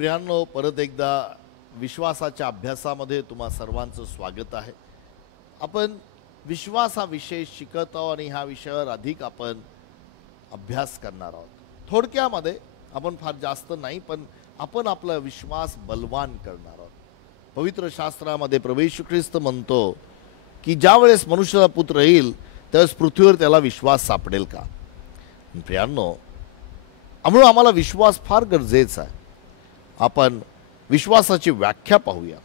प्रियांनो, परत एकदा विश्वासाच्या अभ्यासामध्ये तुम्हा सर्वांचं स्वागत आहे। आपण विश्वास हा विषय शिकत आहोत आणि ह्या विषयावर अधिक आपण अभ्यास करणार आहोत। थोडक्यामध्ये आपण फार जास्त नाही, पण आपण आपला विश्वास बलवान करणार आहोत। पवित्र शास्त्रामध्ये प्रभू येशू ख्रिस्त म्हणतो की ज्यावेळेस मनुष्याचा पुत्र येईल त्यावेळेस पृथ्वीवर त्याला विश्वास सापडेल का। प्रियांनो, म्हणून आम्हाला विश्वास फार गरजेचा आहे। आपण विश्वासाची व्याख्या पाहूया।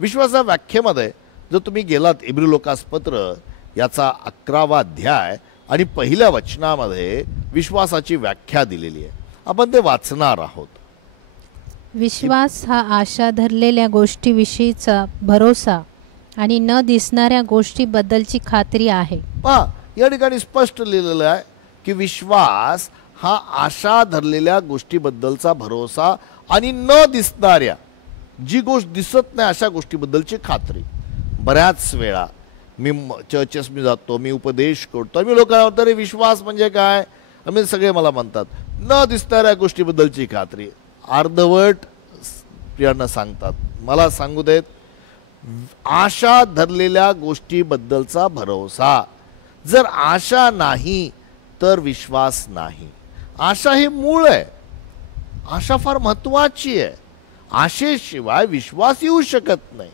विश्वासाच्या व्याख्येमध्ये जर तुम्ही गेलात इब्री लोकासपत्र याचा 11वा अध्याय आणि पहिल्या वचनामध्ये विश्वासाची व्याख्या दिलेली आहे। आपण ते वाचणार आहोत। विश्वास हा आशा धरलेल्या गोष्टीविषयीचा भरोसा आणि न दिसणाऱ्या गोष्टीबद्दलची खात्री आहे। पहा, या ठिकाणी स्पष्ट लिहिलेलं आहे की विश्वास हा आशा धरलेल्या गोष्टीबद्दलचा भरोसा आणि न दिसणाऱ्या, जी गोष्ट दिसत नाही अशा गोष्टीबद्दलची खात्री। बऱ्याच वेळा मी चर्चेस मी जातो, मी उपदेश करतो, मी लोकांना तरी विश्वास म्हणजे काय, आम्ही सगळे मला म्हणतात न दिसणाऱ्या गोष्टीबद्दलची खात्री। अर्धवट प्रियांना सांगतात, मला सांगू देत, आशा धरलेल्या गोष्टीबद्दलचा भरोसा। जर आशा नाही तर विश्वास नाही। आशा हे मूळ आहे, आशा फार महत्त्वाची आहे। आशेशिवाय विश्वास येऊ शकत नाही।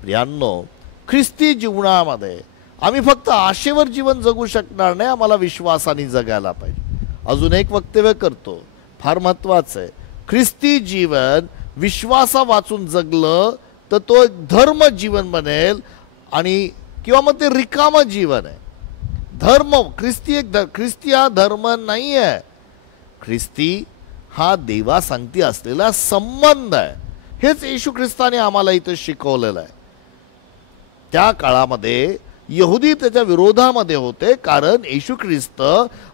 प्रियांनो, ख्रिस्ती जीवनामध्ये आम्ही फक्त आशेवर जीवन जगू शकणार नाही, आम्हाला विश्वासाने जगायला पाहिजे। अजून एक वक्तव्य करतो, फार महत्त्वाचं आहे। ख्रिस्ती जीवन विश्वासा वाचून जगलं तर तो एक धर्म जीवन बनेल आणि किंवा मग ते रिकाम जीवन आहे। धर्म ख्रिस्ती हा धर्म नाही आहे। ख्रिस्ती हा देवा संगती असलेला संबंध आहे। हेच येशू ख्रिस्ताने आम्हाला इथे शिकवलेलं आहे। त्या काळामध्ये यहुदी त्याच्या विरोधामध्ये होते, कारण येशू ख्रिस्त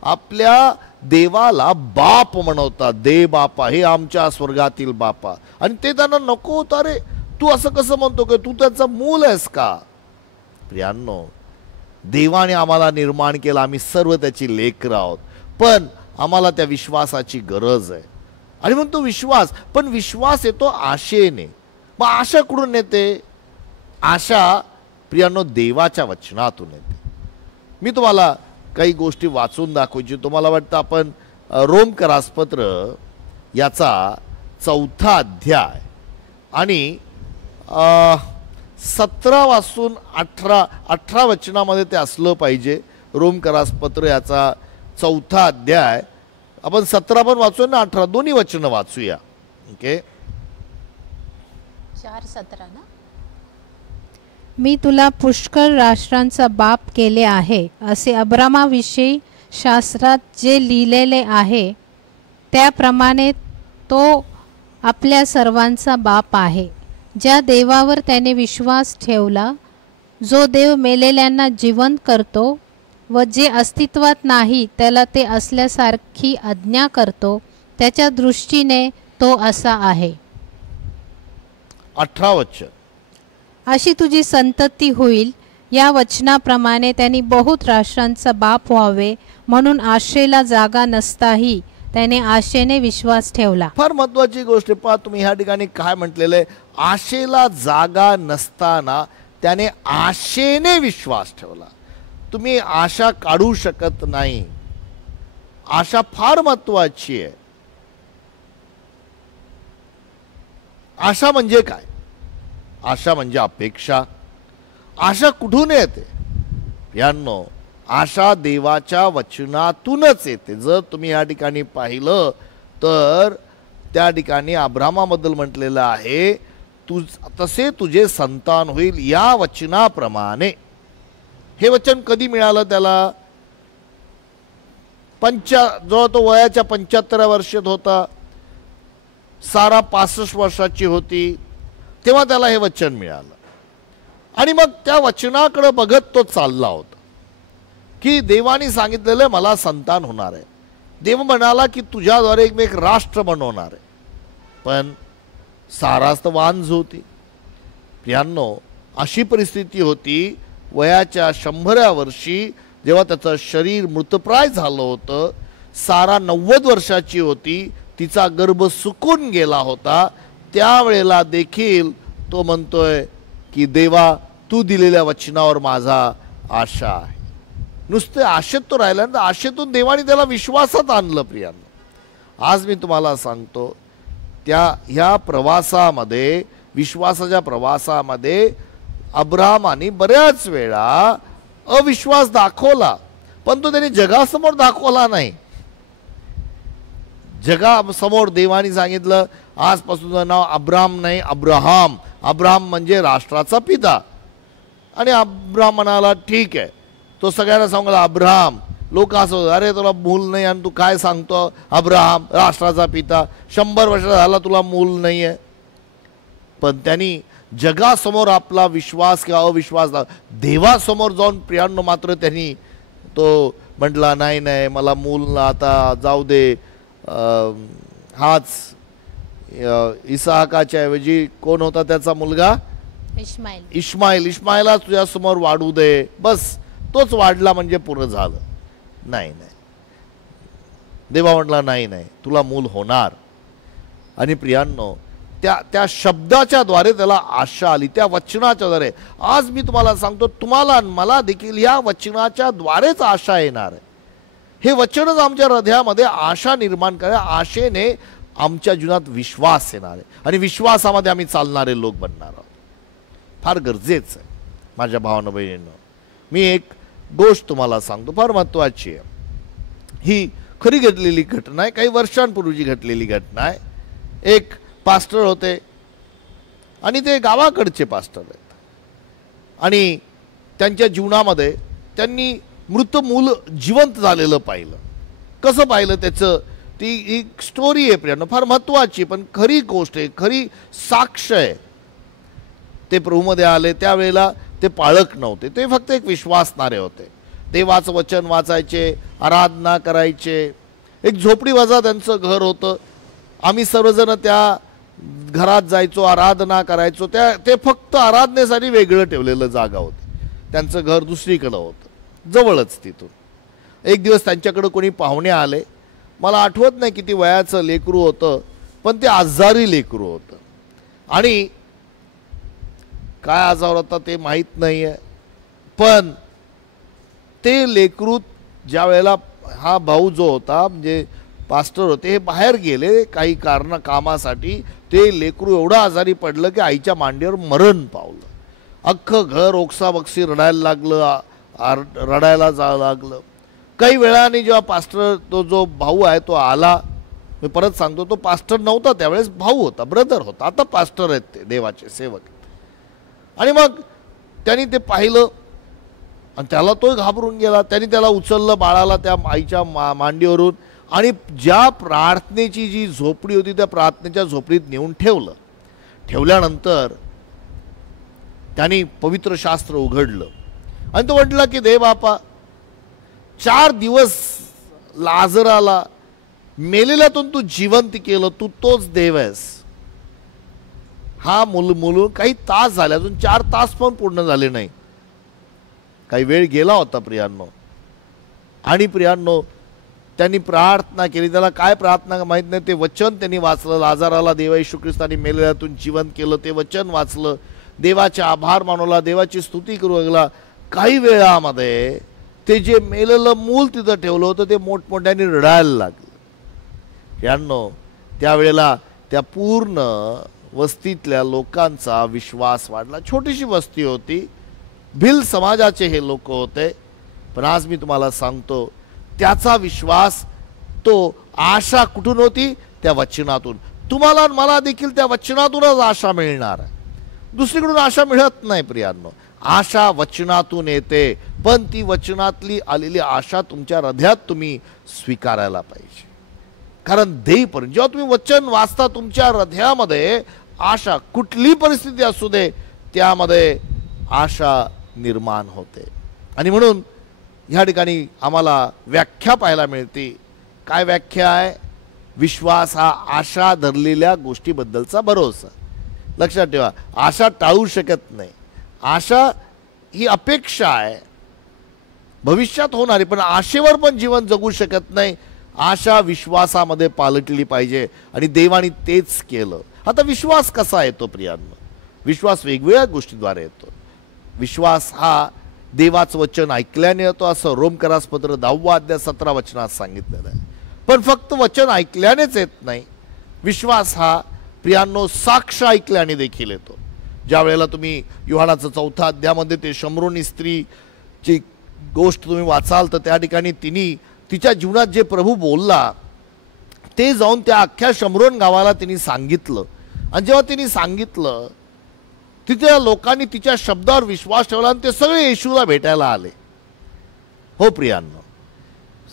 आपल्या देवाला बाप म्हणवतात। दे बापा, हे आमच्या स्वर्गातील बापा, आणि ते त्यांना नको होतं। अरे तू असं कसं म्हणतो की तू त्याचा मूल आहेस का। प्रियांनो, देवाने आम्हाला निर्माण केलं, आम्ही सर्व त्याची लेकरं आहोत, पण आम्हाला त्या विश्वासाची गरज आहे। आणि मग तो विश्वास, पण विश्वास येतो आशेने। मग आशा कुठून येते? आशा प्रियांनो देवाच्या वचनातून येते। मी तुम्हाला काही गोष्टी वाचून दाखवायची। तुम्हाला वाटतं आपण रोमकरासपत्र याचा 4था अध्याय आणि 17 पासून 18 वचनामध्ये ते असलं पाहिजे। रोमकरासपत्र याचा 4था अध्याय, आपण 17 पण वाचूया ना, 18 दोन्ही वचन वाचूया। ओके, 4:17 ना। मी तुला पुष्कळ राष्ट्रांचा बाप केले आहे, असे अब्रामाविषयी शास्त्रात जे लिहिलेले आहे त्याप्रमाणे तो आपल्या सर्वांचा बाप आहे। ज्या देवावर त्याने विश्वास ठेवला, जो देव मेलेल्यांना जिवंत करतो व जे अस्तित्वात नाही त्याला ते असल्यासारखी आज्ञा करतो, त्याच्या दृष्टीने तो असा आहे। 18 वचन, अशी तुझी संतती होईल। या वचनाप्रमाणे त्यांनी बहुत राष्ट्रांचा बाप व्हावे, म्हणून आशेला जागा नसताही त्याने आशेने विश्वास ठेवला। फार महत्त्वाची गोष्ट पहा, तुम्ही ह्या ठिकाणी काय म्हटलेलं आहे, आशेला जागा नसताना त्याने आशेने विश्वास ठेवला। तुम्ही आशा काढू शकत नाही। आशा फार महत्त्वाची आहे। आशा म्हणजे काय? आशा म्हणजे अपेक्षा। आशा कुठून येते? यांनो, आशा देवाच्या वचनातूनच येते। जर तुम्ही या ठिकाणी पाहिलं तर त्या ठिकाणी अब्रामाबद्दल म्हटलेलं आहे, तसे तुझे संतान होईल या वचनाप्रमाणे। हे वचन कधी मिळालं त्याला? जो तो वयाच्या 75व्या वर्षात होता, सारा 65 वर्षाची होती, तेव्हा त्याला हे वचन मिळालं। आणि मग त्या वचनाकडे बघत तो चालला होता की देवाने सांगितलेलं मला संतान होणार आहे। देव म्हणाला की तुझ्याद्वारे एक राष्ट्र बनवणार आहे, पण साराच तर वांझ होती। प्रियांनो, अशी परिस्थिती होती, वयाच्या 100व्या वर्षी जेव्हा त्याचं शरीर मृतप्राय झालं होतं, सारा 90 वर्षाची होती, तिचा गर्भ सुकून गेला होता, त्यावेळेला देखील तो म्हणतोय की देवा तू दिलेल्या वचनावर माझा आशा आहे. नुसते आशेत तो राहिला ना, आशेतून देवाने त्याला विश्वासात आणलं. प्रियांनो, आज मी तुम्हाला सांगतो ह्या प्रवासामध्ये, विश्वासाच्या प्रवासामध्ये अब्राहामाने बऱ्याच वेळा अविश्वास दाखवला, पण तो त्याने जगासमोर दाखवला नाही. जगासमोर देवाने सांगितलं आजपासून तुझं नाव अब्राम नाही अब्राहम. अब्राहम म्हणजे राष्ट्राचा पिता. आणि अब्राम म्हणाला ठीक आहे. तो सगळ्यांना सांगला अब्राहम. लोक असं अरे तुला मूल नाही आणि तू काय सांगतो अब्राहम राष्ट्राचा पिता, 100 वर्ष झाला तुला मूल नाही आहे. पण त्यांनी जगासमोर आपला विश्वास किंवा अविश्वास देवासमोर जाऊन प्रियांनो मात्र त्यांनी तो म्हटला नाही नाही मला मूल आता जाऊ दे, हाच इसाहकाच्या ऐवजी कोण होता त्याचा मुलगा इश्माईल तुझ्या समोर वाढू दे. बस तोच वाढला म्हणजे पूर्ण झालं. नाही नाही, देवा म्हटला नाही नाही तुला मूल होणार. आणि प्रियांनो त्या शब्दाच्या द्वारे त्याला आशा आली, त्या वचनाच्या द्वारे. आज मी तुम्हाला सांगतो तुम्हाला मला देखील या वचनाच्या द्वारेच आशा येणार आहे. हे वचनच आमच्या हृदयामध्ये आशा निर्माण करेल. आशेने आमच्या जीवनात विश्वास येणार आहे आणि विश्वासामध्ये आम्ही चालणारे लोक बनणार आहोत. फार गरजेचं आहे माझ्या भावांनो बहिणींनो. मी एक गोष्ट तुम्हाला सांगतो, फार महत्त्वाची आहे. ही खरी घडलेली घटना आहे, काही वर्षांपूर्वीची घडलेली घटना आहे. एक पास्टर होते आणि ते गावाकडचे पास्टर आहेत आणि त्यांच्या जीवनामध्ये त्यांनी मृत मूल जिवंत झालेलं पाहिलं. कसं पाहिलं त्याचं ती एक स्टोरी आहे प्रियांनो, फार महत्त्वाची पण खरी गोष्ट आहे, खरी साक्ष आहे. ते प्रभूमध्ये आले त्यावेळेला ते पाळक नव्हते, ते फक्त एक विश्वासणारे होते. देवाचं वचन वाचायचे, आराधना करायचे. एक झोपडी वजा त्यांचं घर होतं. आम्ही सर्वजण त्या घरात जायचो, आराधना करायचो. ते फक्त आराधनेसाठी वेगळं ठेवलेलं जागा होती. त्यांचं घर दुसरीकडं होतं, जवळच तिथून. एक दिवस त्यांच्याकडं कोणी पाहुणे आले. मला आठवत नाही किती वयाचं लेकरू होतं, पण ते आजारी लेकरू होतं. आणि काय आजार होता ते माहीत नाही आहे, पण ते लेकरू ज्या वेळेला हा भाऊ जो होता म्हणजे पास्टर होते, हे बाहेर गेले काही कामासाठी. ते लेकरू एवढं आजारी पडलं की आईच्या मांडीवर मरण पावलं. अख्खं घर ओक्साबक्सी रडायला लागलं. काही वेळाने जेव्हा पास्टर तो जो भाऊ आहे तो आला, मी परत सांगतो तो पास्टर नव्हता त्यावेळेस, भाऊ होता, ब्रदर होता. आता पास्टर आहेत ते देवाचे सेवक. आणि मग त्यांनी ते पाहिलं आणि त्याला तो घाबरून गेला. त्यांनी त्याला उचललं बाळाला त्या आईच्या मांडीवरून आणि ज्या प्रार्थनेची जी झोपडी होती त्या प्रार्थनेच्या झोपडीत नेऊन ठेवलं. ठेवल्यानंतर त्यांनी पवित्र शास्त्र उघडलं आणि तो म्हटलं की देव बापा 4 दिवस लाजराला मेलेल्यातून तू जिवंत केलं, तू तोच देव आहेस. हा मुल काही तास झाले, अजून 4 तास पण पूर्ण झाले नाही, काही वेळ गेला होता प्रियांनो. आणि प्रियांनो त्यांनी प्रार्थना केली. त्याला काय प्रार्थना माहीत नाही, ते वचन त्यांनी वाचलं. लाजाराला देवा येशू ख्रिस्ताने मेलेल्यातून जिवंत केलं, ते वचन वाचलं. देवाचे आभार मानवला, देवाची स्तुती करू लागला. काही वेळामध्ये ते जे मेलेलं मूल तिथं ठेवलं होतं ते मोठमोठ्याने रडायला लागलं. प्रियांनो त्यावेळेला त्या पूर्ण वस्तीतल्या लोकांचा विश्वास वाढला. छोटीशी वस्ती होती, भिल समाजाचे हे लोक होते. पण आज मी तुम्हाला सांगतो त्याचा विश्वास, तो आशा कुठून होती? त्या वचनातून. तुम्हाला मला देखील त्या वचनातूनच आशा मिळणार आहे, दुसरीकडून आशा मिळत नाही प्रियांनो. आशा वचनातून येते, पण ती वचनातली आलेली आशा तुमच्या हृदयात तुम्ही स्वीकारायला पाहिजे. कारण देईपर्यंत जेव्हा तुम्ही वचन वाचता तुमच्या हृदयामध्ये आशा, कुठली परिस्थिती असू दे त्यामध्ये आशा निर्माण होते. आणि म्हणून ह्या ठिकाणी आम्हाला व्याख्या पाहायला मिळते. काय व्याख्या आहे? विश्वास हा आशा धरलेल्या गोष्टीबद्दलचा भरोसा. लक्षात ठेवा, आशा टाळू शकत नाही. आशा ही अपेक्षा आहे भविष्यात होणारी, पण आशेवर पण जीवन जगू शकत नाही. आशा विश्वासामध्ये पालटली पाहिजे आणि देवाने तेच केलं. आता विश्वास कसा येतो प्रियांनो? विश्वास वेगवेगळ्या गोष्टीद्वारे येतो. विश्वास हा देवाचं वचन ऐकल्याने येतो असं रोमकरास पत्र 10 अध्याय 17 वचनात सांगितलेलं आहे. पण फक्त वचन ऐकल्यानेच येत नाही. विश्वास हा प्रियांनो साक्ष ऐकल्याने देखील येतो. ज्या वेळेला तुम्ही योहानाचं 4 अध्यायामध्ये ते शमरोनी स्त्रीची गोष्ट तुम्ही वाचाल तर त्या ठिकाणी तिच्या जीवनात जे प्रभू बोलला ते जाऊन त्या अख्ख्या शमरोन गावाला तिने सांगितलं. आणि जेव्हा तिने सांगितलं तिथल्या लोकांनी तिच्या शब्दावर विश्वास ठेवला आणि ते सगळे येशूला भेटायला आले. हो प्रियांनो,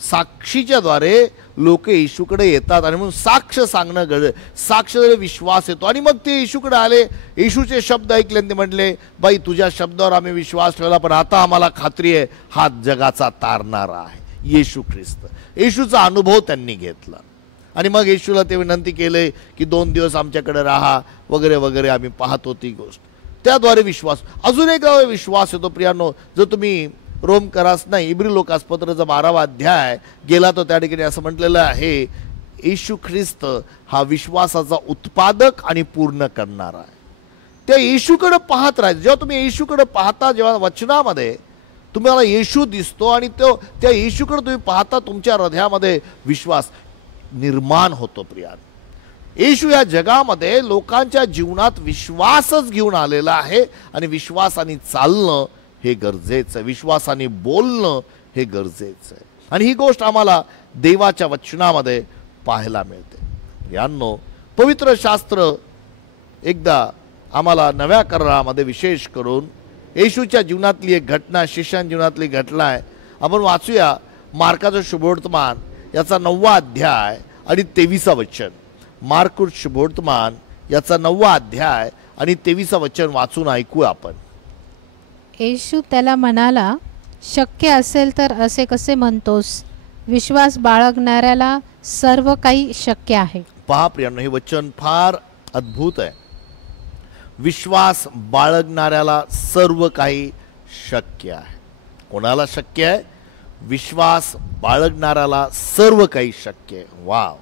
साक्षीच्या द्वारे लोक येशूकडे येतात आणि म्हणून साक्ष सांगणं साक्ष विश्वास येतो. आणि मग ते येशूकडे आले, येशूचे शब्द ऐकले आणि ते म्हटले, बाई तुझ्या शब्दावर आम्ही विश्वास ठेवला, पण आता आम्हाला खात्री आहे हा जगाचा तारणारा आहे येशू ख्रिस्त. येशूचा अनुभव त्यांनी घेतला आणि मग येशूला ते विनंती केले की 2 दिवस आमच्याकडे राहा वगैरे वगैरे. आम्ही पाहतो ती गोष्ट, त्याद्वारे विश्वास. अजून एक विश्वास येतो प्रियांनो. जर तुम्ही रोमकरास नाही इब्री लोकास पत्राचा 12वा अध्याय गेला तर त्या ठिकाणी असं म्हटलेलं आहे, येशू ख्रिस्त हा विश्वासाचा उत्पादक आणि पूर्ण करणारा आहे. त्या येशूकडे पाहत राहायचं. जेव्हा तुम्ही येशूकडे पाहता, जेव्हा वचनामध्ये तुम्हाला येशू दिसतो आणि त्या येशूकडे तुम्ही पाहता, तुमच्या हृदयामध्ये विश्वास निर्माण होतो. प्रियानो, येशू या जगामध्ये लोकांच्या जीवनात विश्वासच घेऊन आलेला आहे आणि विश्वासाने चालणं हे गरजेचं आहे, विश्वासाने बोलणं हे गरजेचं आहे. आणि ही गोष्ट आम्हाला देवाच्या वचनामध्ये पाहायला मिळते. यांनो, पवित्र शास्त्र एकदा आम्हाला नव्या करारामध्ये विशेष करून येशूच्या जीवनातली एक घटना, शिष्यां जीवनातली घटना आहे. आपण वाचूया मार्काचं शुभवर्तमान याचा 9वा अध्याय आणि 23वा वचन. मार्कुस शुभवर्तमान याचा 9वा अध्याय आणि 23वा वचन वाचून ऐकू आपण. येशू त्याला म्हणाला, शक्य असेल तर असे कसे म्हणतोस? विश्वास बाळगणाऱ्याला सर्व काही शक्य आहे. पहा प्रियांनो, हे वचन फार अद्भुत आहे. विश्वास बाळगणाऱ्याला सर्व काही शक्य आहे. कोणाला शक्य आहे? विश्वास बाळगणाऱ्याला सर्व काही शक्य आहे. वाव!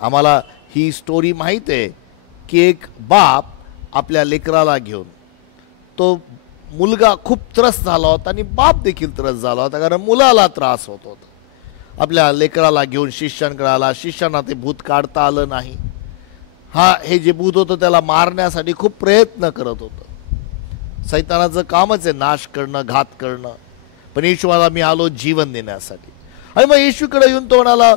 आम्हाला ही स्टोरी माहीत आहे की एक बाप आपल्या लेकराला घेऊन, तो मुलगा खूप त्रस्त झाला होता आणि बाप देखील त्रस्त झाला होता, कारण मुलाला त्रास होत होता. आपल्या लेकराला घेऊन शिष्यांकडे आला. शिष्यांना ते भूत काढता आलं नाही. हे जे भूत होतं त्याला मारण्यासाठी खूप प्रयत्न करत होतं. सैतानाचं कामच आहे नाश करणं, घात करणं. पण येशूला मी आलो जीवन देण्यासाठी. आणि मग येशूकडे येऊन तो म्हणाला,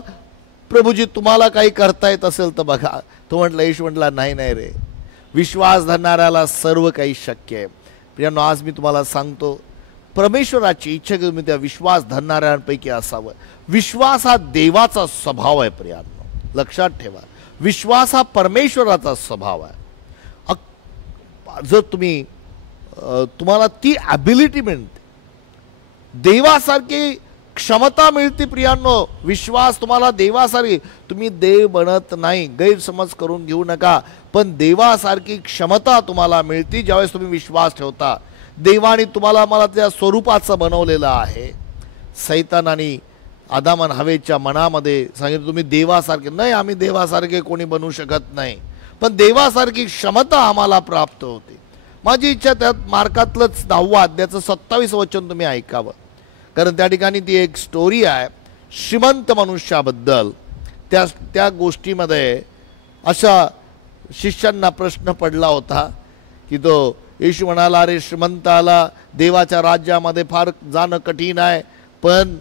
प्रभूजी तुम्हाला काही करता येत असेल तर बघा. तो म्हटला, येशू म्हटला, नाही नाही रे, विश्वास धरणाऱ्याला सर्व काही शक्य आहे. प्रियांनो, आज मी तुम्हाला सांगतो, परमेश्वराची इच्छा की तुम्ही त्या विश्वास धरणाऱ्यांपैकी असावं. विश्वास हा देवाचा स्वभाव आहे. प्रियांनो, लक्षात ठेवा, विश्वास हा परमेश्वराचा स्वभाव आहे. जर तुम्हाला ती ॲबिलिटी मिळते, देवासारखी क्षमता मिळते. प्रियांनो, विश्वास तुम्हाला देवासारखी, तुम्ही देव बनत नाही, गैरसमज करून घेऊ नका, पण देवासारखी क्षमता तुम्हाला मिळते ज्यावेळेस तुम्ही विश्वास ठेवता. देवाने तुम्हाला मला त्या स्वरूपाचं बनवलेलं आहे. सैतानाने आदाम आणि हवेच्या मनामध्ये सांगितलं तुम्ही देवासारखे नाही, आम्ही देवासारखे कोणी बनू शकत नाही, पण देवासारखी क्षमता आम्हाला प्राप्त होते. माझी इच्छा त्यात मार्कातलंच 10वा अध्यायाचं 27 वचन तुम्ही ऐकावं, कारण त्या ठिकाणी ती एक स्टोरी आहे श्रीमंत मनुष्याबद्दल. त्या गोष्टीमध्ये अशा शिष्यांना प्रश्न पडला होता की तो येशू म्हणाला, अरे श्रीमंताला देवाच्या राज्यामध्ये फार जाणं कठीण आहे, पण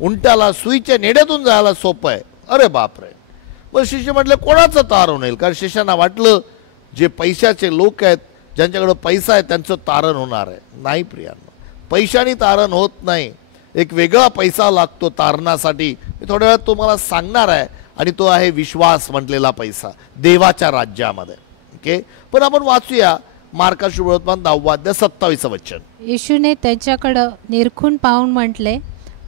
उंटाला सुईच्या नेड्यातून जायला सोपं आहे. अरे बापरे! मग शिष्य म्हटले कोणाचं तारण होईल? कारण शिष्यांना वाटलं जे पैशाचे लोक आहेत, ज्यांच्याकडे पैसा आहे त्यांचं तारण होणार आहे. नाही प्रियांनो, पैशाने तारण होत नाही. एक वेगळा पैसा लागतो तारणासाठी. मी थोड्या वेळात तुम्हाला सांगणार आहे, आणि तो आहे विश्वास म्हटलेला पैसा देवाच्या राज्यामध्ये. ओके, पण आपण वाचूया मार्का शुभवर्तमान 10वा अध्याय 27 वचन. येशूने त्याच्याकडं निरखून पाहून म्हटले,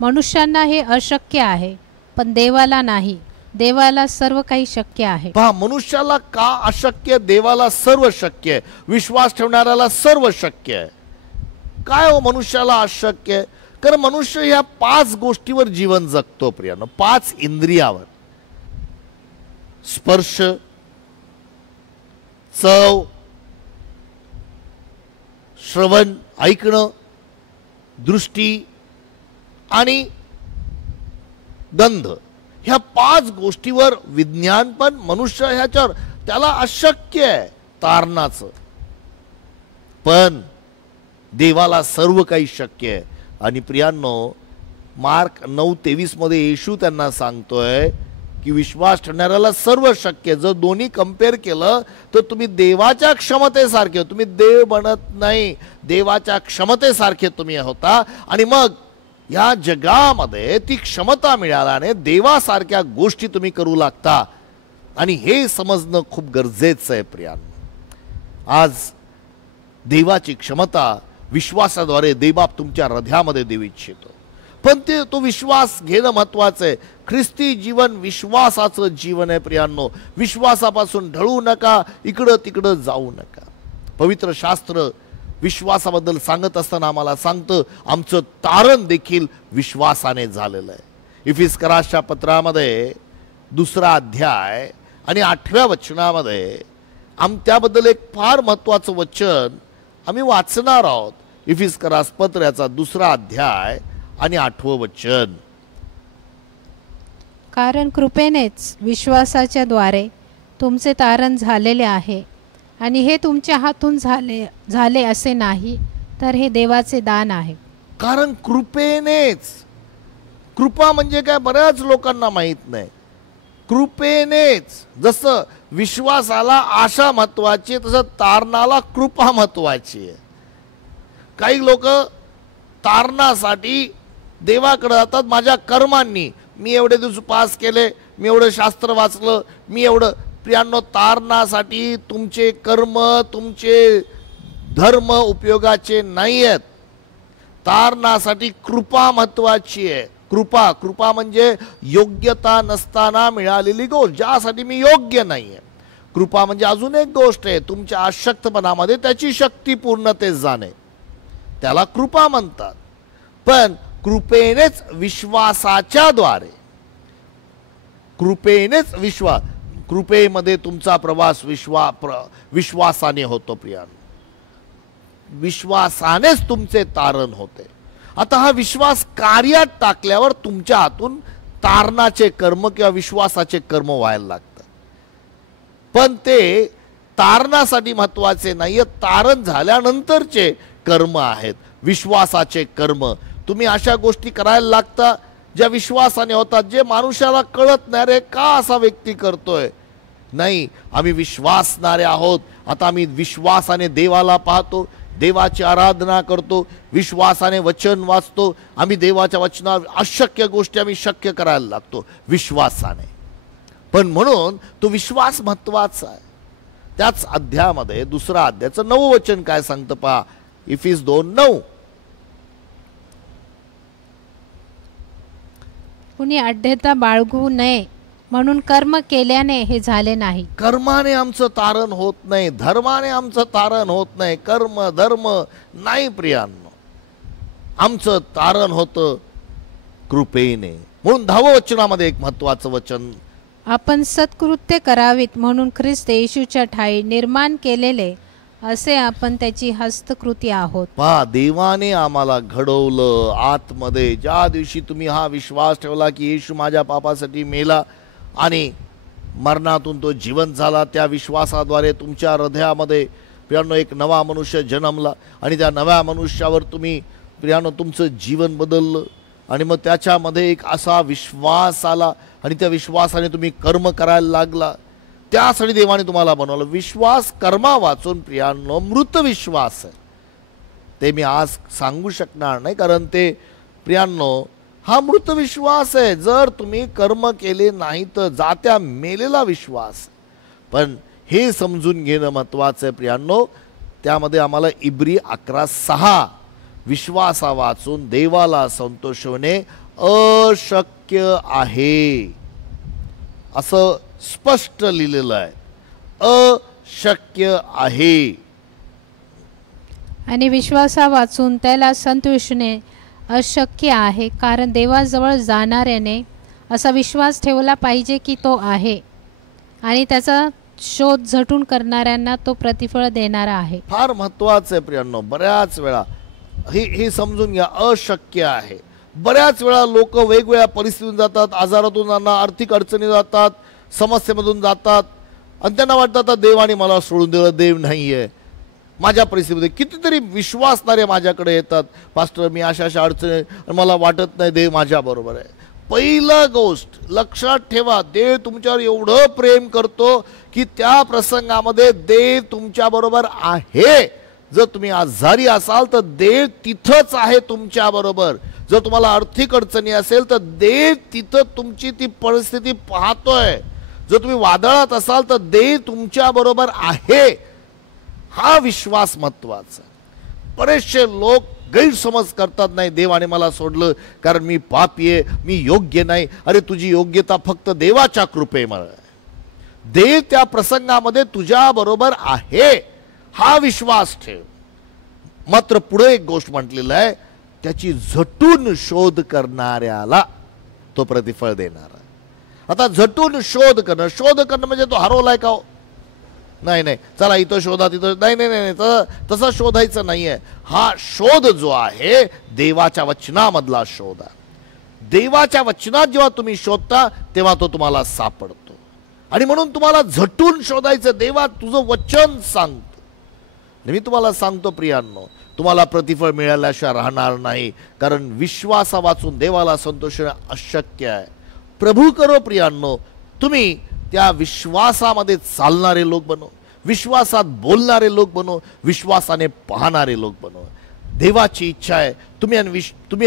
मनुष्यांना हे अशक्य आहे, पण देवाला नाही. देवाला सर्व काही शक्य आहे. पहा, मनुष्याला का अशक्य, देवाला सर्व शक्य आहे. विश्वास ठेवणाऱ्याला सर्व शक्य आहे. काय हो मनुष्याला अशक्य आहे? कारण मनुष्य ह्या 5 गोष्टीवर जीवन जगतो प्रियानो, 5 इंद्रियावर. स्पर्श, चव, श्रवण ऐकणं, दृष्टी आणि गंध. ह्या 5 गोष्टीवर विज्ञान पण मनुष्य ह्याच्यावर त्याला अशक्य आहे तारणाचं, पण देवाला सर्व काही शक्य आहे. आणि प्रियांनो, मार्क 9:23 मध्ये येशू त्यांना सांगतोय की विश्वास ठेवणाऱ्याला सर्व शक्य. जर दोन्ही कंपेअर केलं तर तुम्ही देवाच्या क्षमतेसारखे, तुम्ही देव बनत नाही, देवाच्या क्षमतेसारखे तुम्ही होता. आणि मग या जगामध्ये ती क्षमता मिळाल्याने देवासारख्या गोष्टी तुम्ही करू लागता. आणि हे समजणं खूप गरजेचं आहे प्रियांनो. आज देवाची क्षमता विश्वासाद्वारे देवबाप तुमच्या हृदयामध्ये देऊ इच्छितो, पण तो विश्वास घेणं महत्वाचं आहे. ख्रिस्ती जीवन विश्वासाचं जीवन आहे प्रियांनो. विश्वासापासून ढळू नका, इकडं तिकडं जाऊ नका. पवित्र शास्त्र विश्वासाबद्दल सांगत असताना आम्हाला सांगतं आमचं तारण देखील विश्वासाने झालेलं आहे. इफिस्कराच्या पत्रामध्ये 2रा अध्याय आणि 8व्या वचनामध्ये त्याबद्दल एक फार महत्वाचं वचन आम्ही वाचणार आहोत. इफिस्करास पत्राचा 2रा अध्याय आणि 8वं वचन. कारण कृपेनेच विश्वासाच्या द्वारे तुमचे तारण झालेले आहे, आणि हे तुमच्या हातून झाले असे नाही, तर हे देवाचे दान आहे. कारण कृपेनेच. कृपा म्हणजे काय बऱ्याच लोकांना माहित नाही. कृपेनेच, जसं विश्वासाला आशा महत्वाची तसं तारणाला कृपा महत्वाची आहे. काही लोक तारणासाठी देवाकडे जातात माझ्या कर्मांनी, मी एवढे दिवस पास केले, मी एवढं शास्त्र वाचलं, मी एवढं. प्रियांनो, तारणासाठी तुमचे कर्म, तुमचे धर्म उपयोगाचे नाही आहेत. तारणासाठी कृपा महत्वाची आहे. कृपा म्हणजे योग्यता नसताना मिळालेली गोष्ट, ज्यासाठी मी योग्य नाही आहे. कृपा म्हणजे अजून एक गोष्ट आहे, तुमच्या अशक्तपणामध्ये त्याची शक्ती पूर्णतेस जाणे, त्याला कृपा म्हणतात. पण कृपेनेच विश्वासाच्या द्वारे, कृपेनेच कृपेमध्ये तुमचा प्रवास विश्वासाने होतो प्रियानो. विश्वासानेच तुमचे तारण होते. आता हा विश्वास कार्यात टाकल्यावर तुमच्या हातून तारणाचे कर्म किंवा विश्वासाचे कर्म व्हायला लागतात. पण ते तारणासाठी महत्वाचे नाहीये, तारण झाल्यानंतरचे कर्म आहेत विश्वासाचे कर्म. तुम्ही अशा गोष्टी करायला लागता ज्या विश्वासाने होतात, जे माणसाला कळत नाही रे का असा व्यक्ती करतोय. नाही, आम्ही विश्वासणारे आहोत. आता आम्ही विश्वासाने देवाला पाहतो, देवाची आराधना करतो, विश्वासाने वचन वाचतो. आम्ही देवाच्या वचनावर अशक्य गोष्टी आम्ही शक्य करायला लागतो विश्वासाने. पण म्हणून तो विश्वास महत्वाचा आहे. त्याच अध्यायामध्ये 2रा अध्यायाचं 9वं वचन काय सांगतं पहा. इफिस 2:9. कुणी अड्डेता बाळगू नये म्हणून कर्म केल्याने हे झाले नाही. कर्माने आमचं तारण होत नाही, धर्माने आमचं तारण होत नाही. कर्म धर्म नाही प्रियांनो, आमचं तारण होतं कृपेने. म्हणून 10वं वचनामध्ये एक महत्वाचं वचन, आपण सत्कृत्य करावीत म्हणून ख्रिस्त येशूच्या ठाई निर्माण केलेले असे आपण त्याची हस्तकृती आहोत. पहा, देवाने आम्हाला घडवलं आतमध्ये. ज्या दिवशी तुम्ही हा विश्वास ठेवला की येशू माझ्या पापासाठी मेला आणि मरणातून तो जिवंत झाला, त्या विश्वासाद्वारे तुमच्या हृदयामध्ये प्रियानो एक नवा मनुष्य जन्मला. आणि त्या नव्या मनुष्यावर तुम्ही प्रियानो तुमचं जीवन बदललं. आणि मग त्याच्यामध्ये एक असा विश्वास आला आणि त्या विश्वासाने तुम्ही कर्म करायला लागला. त्यासाठी देवाने तुम्हाला बनवलं. विश्वास कर्मा वाचून प्रियांनो मृत विश्वास आहे. ते मी आज सांगू शकणार नाही, कारण ते प्रियांनो हा मृत विश्वास आहे. जर तुम्ही कर्म केले नाही तर जात्या मेलेला विश्वास. पण हे समजून घेणं महत्वाचं आहे प्रियांनो. त्यामध्ये आम्हाला इब्री 11:6 विश्वासा वाचून देवाला संतोषवणे अशक्य आहे असं स्पष्ट लिहिलेलं आहे. अशक्य आहे. आणि विश्वासा वाचून त्याला संतोषणे अशक्य आहे, कारण देवाजवळ जाणाऱ्याने असा विश्वास ठेवला पाहिजे की तो आहे आणि त्याचा शोध झटून करणाऱ्यांना तो प्रतिफळ देणारा आहे. फार महत्वाचं आहे प्रियांनो. बऱ्याच वेळा हे समजून घ्या, अशक्य आहे. बऱ्याच वेळा लोक वेगवेगळ्या परिस्थितीतून जातात, आजारातून जातात, आर्थिक अडचणी जातात, समस्येमधून जातात आणि त्यांना वाटतं आता देवाने मला सोडून दिलं, देव नाही आहे माझ्या परिस्थितीमध्ये. कितीतरी विश्वासणारे माझ्याकडे येतात, पास्टर मी अशा अडचणी, मला वाटत नाही देव माझ्याबरोबर आहे. पहिलं गोष्ट लक्षात ठेवा, देव तुमच्यावर एवढं प्रेम करतो की त्या प्रसंगामध्ये देव तुमच्याबरोबर आहे. जर तुम्ही आजारी असाल तर देव तिथंच आहे तुमच्याबरोबर. जर तुम्हाला आर्थिक अडचणी असेल तर देव तिथं तुमची ती परिस्थिती पाहतोय. जर तुम्ही वादळात असाल तर देव तुमच्याबरोबर आहे. हा विश्वास महत्वाचा. बरेचसे लोक गैरसमज करतात, नाही देवाने मला सोडलं कारण मी पापी आहे, मी योग्य नाही. अरे तुझी योग्यता फक्त देवाच्या कृपेमुळे. देव त्या प्रसंगामध्ये तुझ्या बरोबर आहे हा विश्वास ठेव. मात्र पुढे एक गोष्ट म्हटलेलं आहे, त्याची झटून शोध करणाऱ्याला तो प्रतिफळ देणार. आता झटून शोध करणं म्हणजे तो हरवलाय का? नाही नाही, चला इथं शोधा तिथं, नाही नाही नाही, तसं शोधायचं नाहीये. हा शोध जो आहे देवाच्या वचनामधला शोध आहे. देवाच्या वचनात जेव्हा तुम्ही शोधता तेव्हा तो तुम्हाला सापडतो. आणि म्हणून तुम्हाला झटून शोधायचं. देवा तुझं वचन सांगतो. मी तुम्हाला सांगतो प्रियांनो, तुम्हाला प्रतिफळ मिळाल्याशिवाय राहणार नाही, कारण विश्वासा वाचून देवाला संतोष अशक्य आहे. प्रभू करो प्रियांनो, तुम्ही त्या विश्वासामध्ये चालणारे लोक बनो, विश्वासात बोलणारे लोक बनो, विश्वासाने पाहणारे लोक बनो. देवाची इच्छा आहे तुम्ही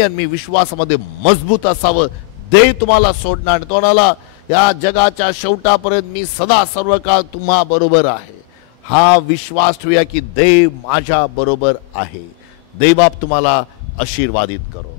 आणि मी विश्वासामध्ये मजबूत असावं. देव तुम्हाला सोडणार नाही. तुम्हाला या जगाच्या शेवटापर्यंत मी सदा सर्व काळ तुम्हा बरोबर आहे हा विश्वास ठेवूया की देव माझ्या बरोबर आहे. देवबाप तुम्हाला आशीर्वादित करो.